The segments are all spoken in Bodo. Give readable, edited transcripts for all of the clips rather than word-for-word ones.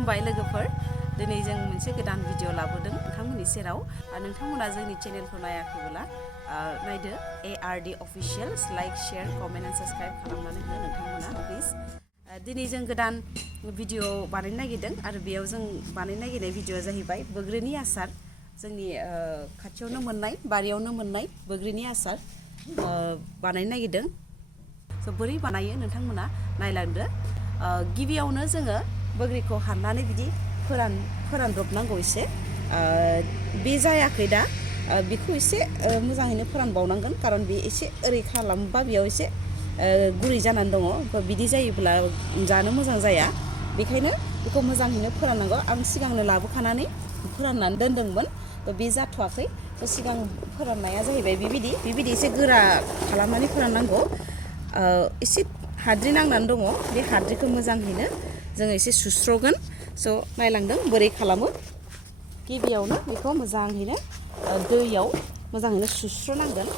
खुलुमबाय लोगोफोर दिनै जों मोनसे गोदान भिडिअ लाबोदों नोंथांमोननि सेराव नोंथांमोना जोंनि चेनेलखौ नायाखैब्ला नायदो ARD official like share comment and subscribe खालामनानै हो नोंथांमोना प्लिज दिनै जों गोदान भिडिअ बानायनो नागिरदों आरो बेयाव जों बानायनो नागिरनाय भिडिअआ जाहैबाय बोग्रिनि आसार जोंनि खाथियावनो मोननाय बारियावनो मोननाय बोग्रिनि आसार बानायनो नागिरदों स' बोरै बानायो नोंथांमोना नायलांदो गिबियावनो जोङो बोग्रिखौ हाननानै बिदि फोरानदबनांगौ एसे बे जायाखै दा बेखौ एसे मोजाङैनो फोरानबावनांगोन खारन बे एसे ओरै खालामबा बेयाव एसे गुरै जानानै दङ बिदि जायोब्ला जानो मोजां जाया बेखायनो बेखौ मोजाङैनो फोराननांगौ आं सिगांनो लाबोखानानै फोराननानै दोनदोंमोन बे जाथ'वाखै सिगां फोराननाया जाहैबाय बेबायदि एसे गोरा खालामनानै फोराननांगौ एसे हाद्रि नांनानै दङ बे हाद्रिखौ मोजाङैनो जोङो एसे सुस्र'गोन स' नायलांदों बोरै खालामो गिबियावनो बेखौ मोजाङैनो दैयाव मोजाङैनो सुस्र'नांगोन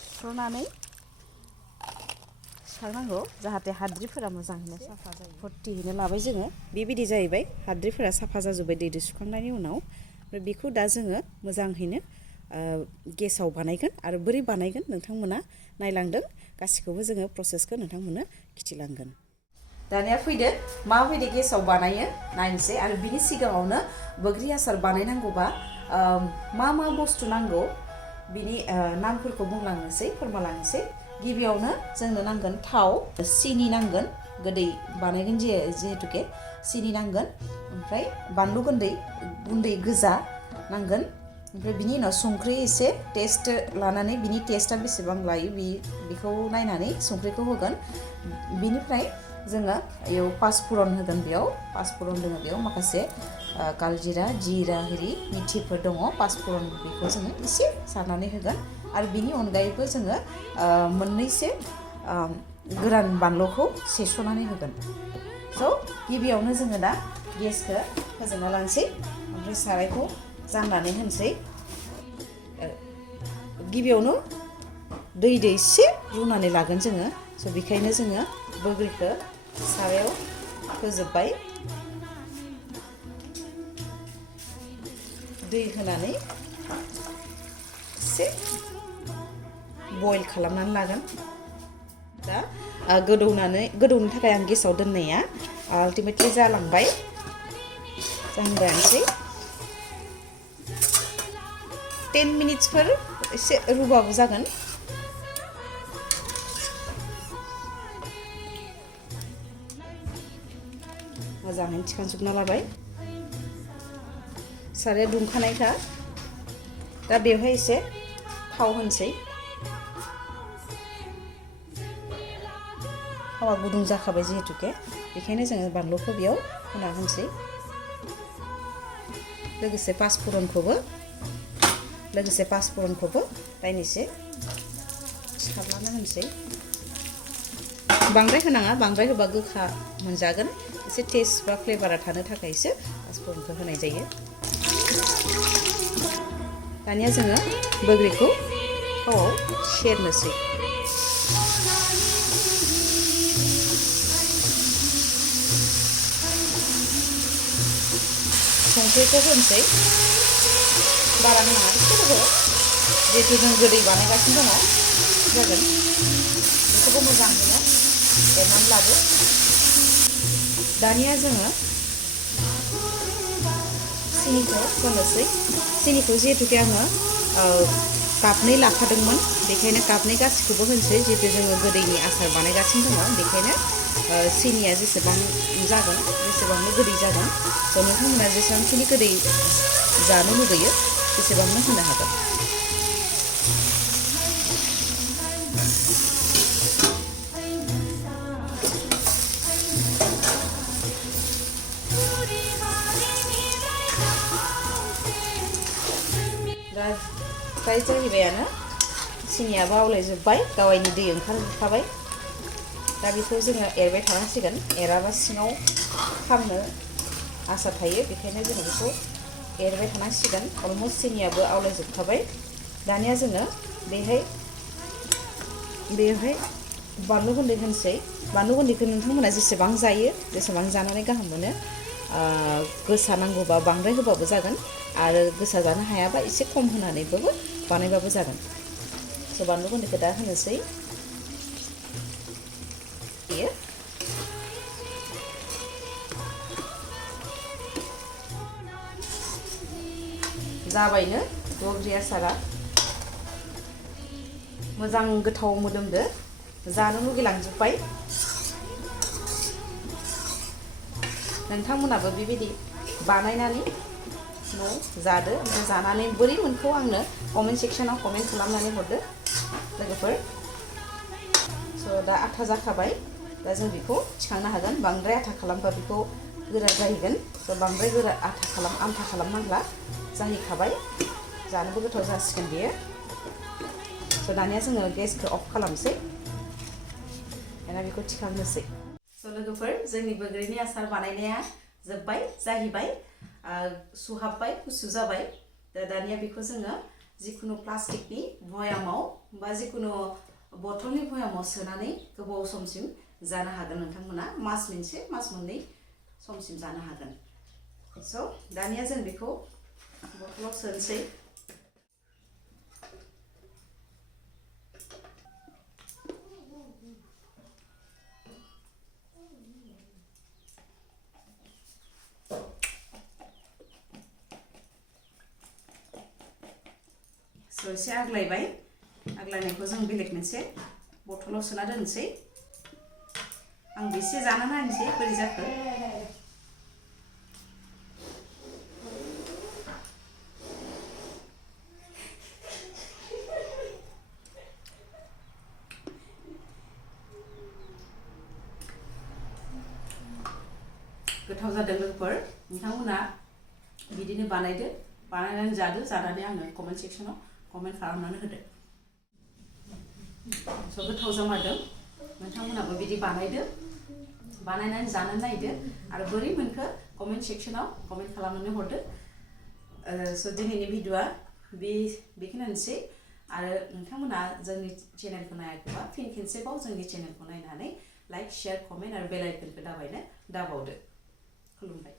सुस्र'नानै सारनांगौ जाहाथे हाद्रिफोरा मोजाङैनो साफा जायो फुरथियैनो लाबाय जोङो बेबायदि जाहैबाय हाद्रिफोरा साफा जाजोब्बाय दैजों सुखांनायनि उनाव ओमफ्राय बेखौ दा जोङो मोजाङैनो गेसाव बानायगोन आरो बोरै बानायगोन नोंथांमोना नायलांदों गासिखौबो जोङो प्रसेसखौ नोंथांमोननो खिथिलांगोन दानिया फैदो माबायदि गेसाव बानायो नायनोसै आरो बिनि सिगाङावनो बोग्रि आसार बानायनांगौबा मा बुस्थु नांगौ बिनि नामफोरखौ बुंलांनोसै फोरमायलांनोसै गिबियावनो जोंनो नांगोन थाव सिनि नांगोन गोदै बानायगोन जिहेतुके सिनि नांगोन ओमफ्राय बानलु गुन्दै गोजा नांगोन ओमफ्राय बिनि उनाव संख्रि एसे टेस्ट लानानै बिनि टेस्टआ बेसेबां लायो बेखौ नायनानै संख्रिखौ होगोन बिनिफ्राय जोङो बेयाव पासफुरन होगोन बेयाव पासफुरन दङ बेयाव माखासे कालजिरा जिरा हिरि मिथिफोर दङ पासफुरन बेखौ जोङो एसे सारनानै होगोन आरो बिनि अनगायैबो जोङो मोननैसो गोरान बानलुखौ सेस'नानै होगोन स' गिबियावनो जोङो दा गेसखौ फोजोंना लानोसै ओमफ्राय सारायखौ जाननानै होनोसै गिबियावनो दै एसे रुनानै लागोन जोङो स' बेखायनो जोङो बोग्रिखौ सारायाव होजोब्बाय दै होनानै एसे बयल खालामनानै लागोन दा गोदौनो थाखाय आं गेसाव दोननाया आल्टिमेटलि जालांबाय जानबायानोसै 10 मिनिट्सफोर एसे रुबाबो जागोन मोजाङै थिखांजोबना लाबाय साराया दुंखानायखा दा बेवहाय एसे थाव होनोसै थावा गुदुं जाखाबाय जिहेतुके बेखायनो जोङो बानलुखौ बेयाव होना होनोसै लोगोसे पासफुरनखौबो दाइनैसो सारनानै होनोसै बांद्राय होनाङा बांद्राय होबा गोखा मोनजागोन एसे टेस्ट बा फ्लेभारा थानो थाखायसो पासफुरनखौ होनाय जायो दानिया जोङो बोग्रिखौ थावआव सेरनोसै संख्रिखौ होनोसै बारा होनाङा एसे हो जिहेतु जों गोदै बानायगासिनो दङ जागोन बेखौबो मोजाङैनो एरनानै लादो दानिया जोङो सिनिखौ होनोसै सिनिखौ जिहेतुके आङो कापनै लाखादोंमोन बेखायनो कापनै गासिखौबो होनोसै जिहेतु जोङो गोदैनि आसार बानायगासिनो दङ बेखायनो सिनिया जेसेबां जागोन जेसेबांनो गोदै जागोन स' नोंथांमोना जेसेबांखिनि गोदै जानो लुगैयो एसेबांनो होनो हागोन दा फ्राय जाहैबायानो सिनियाबो आवलायजोब्बाय गावनि दै ओंखारजोबखाबाय दा बेखौ जोङो एरबाय थानांसिगोन एराबा सिङाव खामनो आसा थायो बेखायनो जोङो बेखौ एरबाय थानांसिगोन अलमस्ट सिनियाबो आवलायजोबखाबाय दानिया जोङो बेवहाय बानलु गुन्दै होनसै बानलु गुन्दैखौ नोंथांमोना जेसेबां जायो जेसेबां जानानै गाहाम मोनो गोसा नांगौबा बांद्राय होबाबो जागोन आरो गोसा जानो हायाबा एसे खम होनानैबो बानायबाबो जागोन स' बानलु गुन्दैखौ दा होनोसै बेयो जाबायनो बग्रि आसारा मोजां गोथाव मोदोमदो जानो लुगैलांजोब्बाय नोंथांमोनाबो बेबायदि बानायनानै न'आव जादो ओमफ्राय जानानै बोरै मोनखो आंनो कमेन्ट सेक्सनाव कमेन्ट खालामनानै हरदो लोगोफोर स' दा आथा जाखाबाय दा जों बेखौ थिखांनो हागोन बांद्राय आथा खालामबा बेखौ गोरा जाहैगोन स' बांद्राय गोरा आमथा खालामनांला जाहैखाबाय जानोबो गोथाव जासिगोन बेयो स' दानिया जोङो गेसखौ अफ खालामसै दाना बेखौ थिखांनोसै स' लोगोफोर जोंनि बोग्रिनि आसार बानायनाया जोब्बाय जाहैबाय सुहाबबाय गुसु जाबाय दा दानिया बेखौ जोङो जिखुनु प्लास्टिकनि भयामाव बा जिखुनु बथलनि भयामाव सोनानै गोबाव समसिम जानो हागोन नोंथांमोना मास मोनसे मास मोननै समसिम जानो हागोन स' दानिया जों बेखौ बथलाव सोनोसै स' एसे आग्लायनायखौ जों बेलेग मोनसे बथलाव सोना दोनसै आं बेसे जाना नायनोसै बोरै जाखो गोथाव जादों लोगोफोर नोंथांमोना बिदिनो बानायनानै जादो जानानै आंनो कमेन्ट सेक्सनाव कमेन्ट खालामनानै होदो स' गोथाव जामारदों नोंथांमोनाबो बिदि बानायनानै जानानै नायदो आरो बोरै मोनखो कमेन्ट सेक्सनाव कमेन्ट खालामनानै हरदो स' दिनैनि भिडिअ'आ बेखिनियानोसै आरो नोंथांमोना जोंनि चेनेलखौ नायाखैबा फिन खेनसेबाव जोंनि चेनेलखौ नायनानै लाइक शेयार कमेन्ट आरो बेल आइकनखौ दाबावदो खुलुमबाय